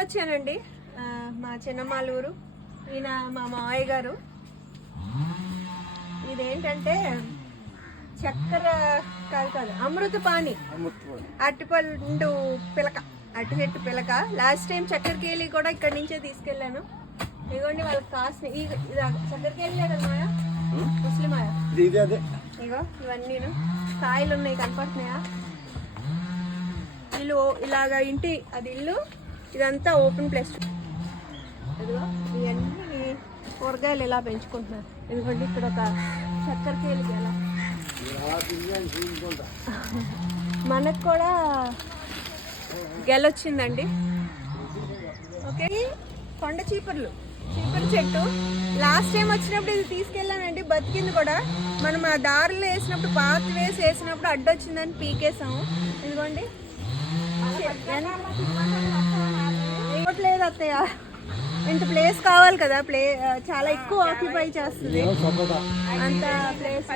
వచ్చానండి మా చిన్నమ్మాళ్ళ ఊరు ఈయన మా మావయ్య గారు. ఇదేంటంటే చక్కెర కాదు కాదు అమృత పాని అరటిపండు పిలక అరటి చెట్టు పిలక. లాస్ట్ టైం చక్కెరకేళి కూడా ఇక్కడి నుంచే తీసుకెళ్ళాను. ఇదిగోండి వాళ్ళకి కాసిన చక్కెరకేళి కదా మాయా ముస్లిమాయా ఇగో ఇవన్నీ కాయలు ఉన్నాయి కనపడుతున్నాయా? ఇల్లు ఇలాగా ఇంటి అది ఇల్లు. ఇదంతా ఓపెన్ ప్లేస్. ఇదిగో ఇవన్నీ కూరగాయలు ఇలా పెంచుకుంటున్నారు? ఎందుకంటే ఇక్కడ ఒక చక్కెర కేలికి ఎలా? మనకు కూడా గెలొచ్చిందండి. ఓకే కొండ చీపుర్లు. చీపురు చెట్టు. లాస్ట్ టైం వచ్చినప్పుడు ఇది తీసుకెళ్ళానండి బతికింది కూడా. మనం ఆ దారిలో వేసినప్పుడు పాత వేసి వేసినప్పుడు అడ్డొచ్చిందని పీకేసాము. ఇదిగోండి. ఇవ్వట్లేదు అత్తయ్య. ఇంత ప్లేస్ కావాలి కదా ప్లే చాలా ఎక్కువ ఆక్యుపై చేస్తుంది. అంత ప్లేస్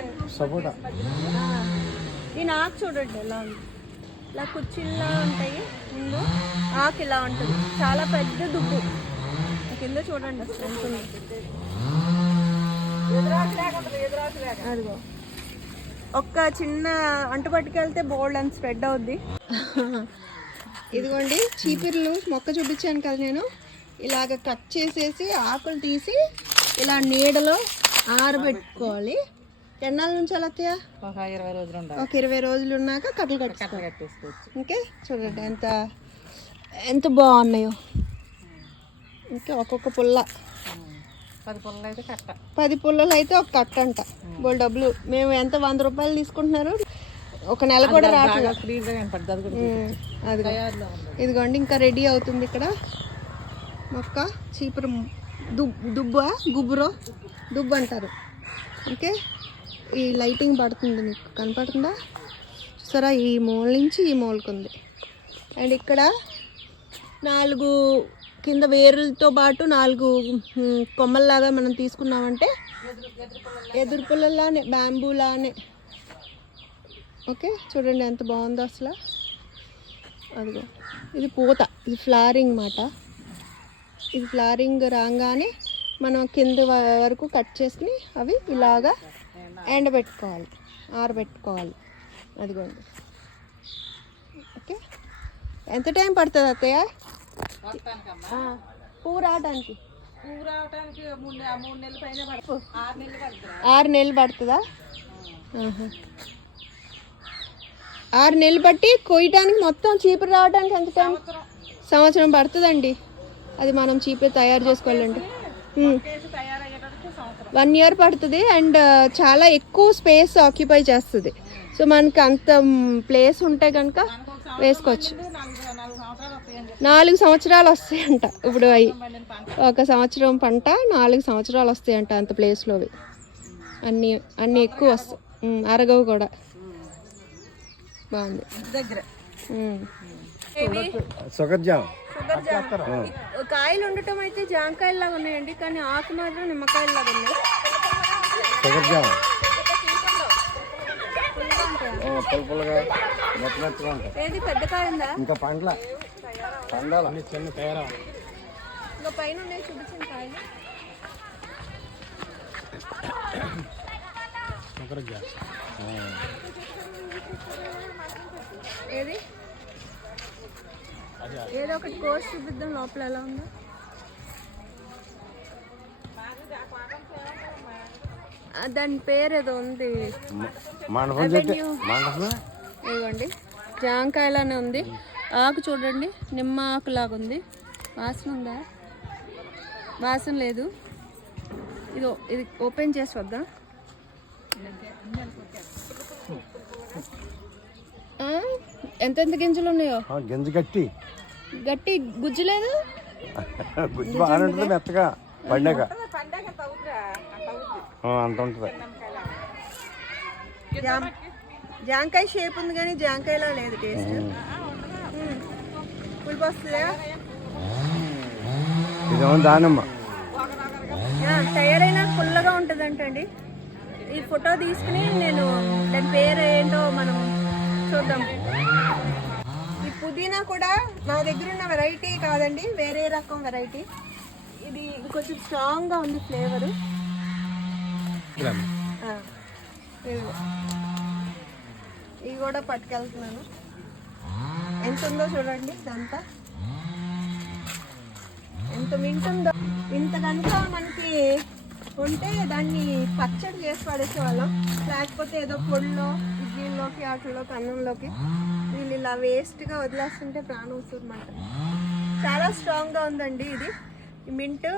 ఈ ఆకు చూడండి ఎలా ఉంది. ఇలా కుర్చీల్లా ఉంటాయి ముందు. ఆకు ఇలా ఉంటుంది. చాలా పెద్ద దుబ్బు. కింద చూడండి అసలు. అదిగో. ఒక్క చిన్న అంటు పట్టుకెళ్తే బోల్డ్ అని స్ప్రెడ్ అవుద్ది. ఇదిగోండి చీపిర్లు మొక్క చూపించాను కదా నేను. ఇలాగ కట్ చేసేసి ఆకులు తీసి ఇలా నీడలో ఆరబెట్టుకోవాలి. ఎన్నాళ్ళ నుంచి అలా ఒక ఇరవై రోజులు ఒక ఇరవై రోజులు ఉన్నాక కట్టలు కట్టుకోవాలి కట్టేసుకోవచ్చు. ఓకే చూడండి ఎంత ఎంత బాగున్నాయో. ఇంకా ఒక్కొక్క పుల్ల. పది పుల్లలు అయితే కట్ట. పది పుల్లలు అయితే ఒక కట్ట అంట. బోల్ డబ్బులు. మేము ఎంత వంద రూపాయలు తీసుకుంటున్నారు? ఒక నెల కూడా రావట్లేదు. అదిగో. ఇదిగోండి ఇంకా రెడీ అవుతుంది ఇక్కడ. మొక్క చీపురు దుబ్ దుబ్బా గుబురో దుబ్బు అంటారు. ఓకే? ఈ లైటింగ్ పడుతుంది మీకు. కనపడుతుందా? చూసారా ఈ మూల నుంచి ఈ మూలకుంది అండ్ ఇక్కడ నాలుగు కింద వేరులతో పాటు నాలుగు కొమ్మల్లాగా మనం తీసుకున్నామంటే ఎదురు పుల్లలానే బ్యాంబూలానే. ఓకే? చూడండి ఎంత బాగుందో అసలు. అదిగో. ఇది పూత. ఇది ఫ్లారింగ్ మాట. ఇది ఫ్లారింగ్ రాగానే మనం కింద వరకు కట్ చేసుకుని అవి ఇలాగా ఎండబెట్టుకోవాలి. ఆరబెట్టుకోవాలి. అదిగోండి. ఓకే. ఎంత టైం పడుతుంది అత్తయ్య? పువ్వు రావడానికి ఆరు నెలలు పడుతుంది? ఆరు నెలలు బట్టి కొయ్యడానికి మొత్తం చీపురు రావడానికి ఎంత టైం సంవత్సరం పడుతుందండి. అది మనం చీపురు తయారు చేసుకోవాలండి వన్ ఇయర్ పడుతుంది అండ్ చాలా ఎక్కువ స్పేస్ ఆక్యుపై చేస్తుంది. సో మనకి అంత ప్లేస్ ఉంటే కనుక వేసుకోవచ్చు. నాలుగు సంవత్సరాలు వస్తాయంట ఇప్పుడు అవి ఒక సంవత్సరం పంట నాలుగు సంవత్సరాలు వస్తాయంట అంత ప్లేస్లో అవి అన్నీ అన్నీ ఎక్కువ వస్తాయి. అరగవు కూడా. బాగుంది. దగ్గర. ఉమ్. షుగర్ జామ్. షుగర్ జామ్. ఈ కాయలు ఉండటం అయితే జాంకాయల్లాగా ఉన్నాయండి కానీ ఆకు మాత్రం ఉన్నాయి. షుగర్ జామ్. మెత్తగా ఉంటాయి. ఏది పెద్ద కాయ ఉందా? ఇంకా పండ్ల. పండాల? చిన్న తయారా ఇంకా పైన ఉన్నాయి చూపించిన కాయలు. షుగర్ జామ్. ఏది? ఏదో ఒకటి కోర్స్ చూపిద్దాం లోపల ఎలా ఉందో. దాని పేరు ఏదో ఉంది ఇదిగోండి. జాంకాయలానే ఉంది. ఆకు చూడండి. నిమ్మ ఆకు లాగా ఉంది. వాసన ఉందా? వాసన లేదు. ఇది ఇది ఓపెన్ చేసి వద్దా ఆ, ఎంతెంత గింజలు ఉన్నాయో? ఆ, గింజ కట్టి గట్టి గుజ్జు లేదు? గుజ్జు బాగానే ఉంటుంది మెత్తగా తవ్వుతురా అంత అవుద్ది ఆ, అంత ఉంటుంది. జామ్ జాంకాయ షేప్ ఉంది కానీ జాంకాయలా లేదు టేస్ట్ పులుపు వస్తుందా? ఇదేమో దానిమ్మ. తయారైన పుల్లగా ఉంటుందంటండి. ఈ ఫోటో తీసుకుని నేను దాని పేరు ఏంటో మనం చూద్దాం. ఈ పుదీనా కూడా నా దగ్గర ఉన్న వెరైటీ కాదండి వేరే రకం వెరైటీ ఇది కొంచెం స్ట్రాంగ్గా ఉంది ఫ్లేవరు ఇవి కూడా పట్టుకెళ్తున్నాను. ఎంత ఉందో చూడండి ఇదంతా. ఎంత మింటుందో ఇంత కనుక మనకి ఉంటే దాన్ని పచ్చడి చేసి పడేసేవాళ్ళం లేకపోతే ఏదో పొడిలో ఇడ్లీలోకి వాటిలోకి అన్నంలోకి వీళ్ళు ఇలా వేస్ట్గా వదిలేస్తుంటే ప్రాణం వస్తుందన్నమాట చాలా స్ట్రాంగ్గా ఉందండి ఇది. మింట్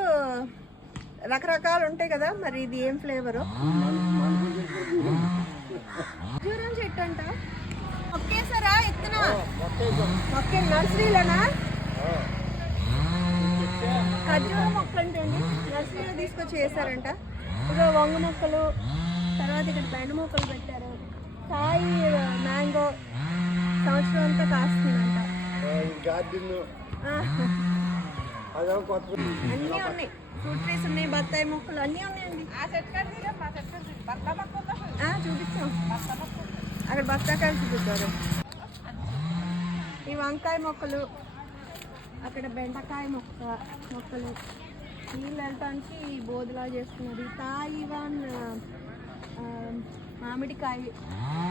రకరకాలు ఉంటాయి కదా మరి ఇది ఏం ఫ్లేవరు? ఖర్జూరం చెట్టు అంట. ఒకేసారా ఎత్తున? ఒకే నర్సరీలోనా? ఖర్జూరం మొక్కలు అంటే అండి నర్సరీలో తీసుకొచ్చి వేసారంట ఇదో వంగు మొక్కలు తర్వాత ఇక్కడ బెండ మొక్కలు పెట్టారు. కాయి మ్యాంగో సంవత్సరం అంతా కాస్తుందంట. అన్నీ ఉన్నాయి. ఫ్రూట్ ట్రీస్ ఉన్నాయి బత్తాయి మొక్కలు అన్నీ ఉన్నాయండి. ఉందా? అక్కడ బత్తాకాయలు చూపించారు ఈ వంకాయ మొక్కలు అక్కడ బెండకాయ మొక్క మొక్కలు. నీళ్ళు వెళ్ళటానికి బోధులా చేసుకున్నది. తాయివాన్ మామిడికాయ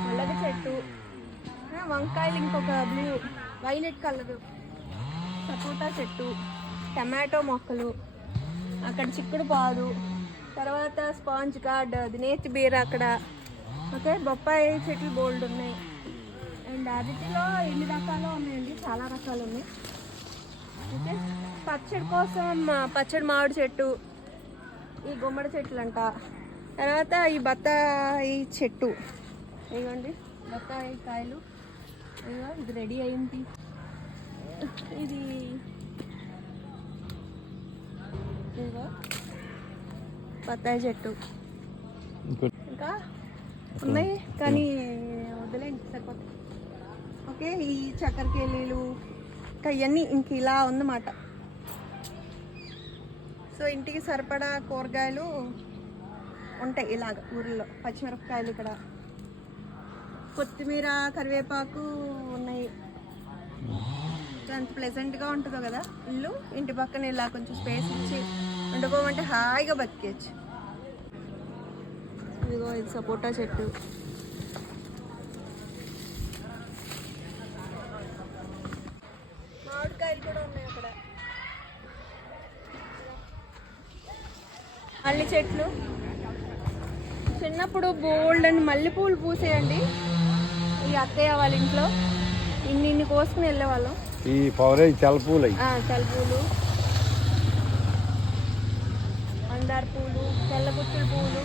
ముల్లగ చెట్టు. వంకాయలు ఇంకొక బ్లూ వైలెట్ కలర్ సపోటా చెట్టు టమాటో మొక్కలు అక్కడ చిక్కుడు పాదు తర్వాత స్పాంజ్ గార్డ్ అది నేతి బీర అక్కడ. ఓకే బొప్పాయి చెట్లు బోల్డ్ ఉన్నాయి. అండ్ అరటిలో ఎన్ని రకాలు ఉన్నాయండి? చాలా రకాలు ఉన్నాయి. ఓకే. పచ్చడి కోసం పచ్చడి మామిడి చెట్టు ఈ గుమ్మడి చెట్లు అంట తర్వాత ఈ బత్తాయి చెట్టు. ఇదిగోండి బత్తాయి కాయలు. ఇదిగో ఇది రెడీ అయింది. ఇది ఇదిగో బత్తాయి చెట్టు. ఇంకా ఉన్నాయి కానీ వదిలేండి సరిపోతాయి. ఓకే ఈ చక్కెరకేళీలు ఇంకా ఇవన్నీ ఇంక ఇలా ఉందన్నమాట. సో ఇంటికి సరిపడా కూరగాయలు ఉంటాయి ఇలాగ ఊరిలో. పచ్చిమిరపకాయలు ఇక్కడ. కొత్తిమీర కరివేపాకు ఉన్నాయి. అంత ప్లెజెంట్గా ఉంటుందో కదా ఇల్లు. ఇంటి పక్కన ఇలా కొంచెం స్పేస్ ఇచ్చి ఉండిపోమంటే హాయిగా బతికేయచ్చు. ఇదిగో ఇది సపోటా చెట్టు మామిడికాయలు కూడా ఉన్నాయి అక్కడ మల్లి చెట్లు. చిన్నప్పుడు బోల్డ్ అని మల్లెపూలు పూసేయండి. ఈ అత్తయ్య వాళ్ళ ఇంట్లో ఇన్ని ఇన్ని కోసుకుని వెళ్ళేవాళ్ళం. ఈ పౌరే తెల్లపూలు అయ్యి ఆ, తెల్ల పూలు. మందార పూలు తెల్ల గుత్తుల పూలు.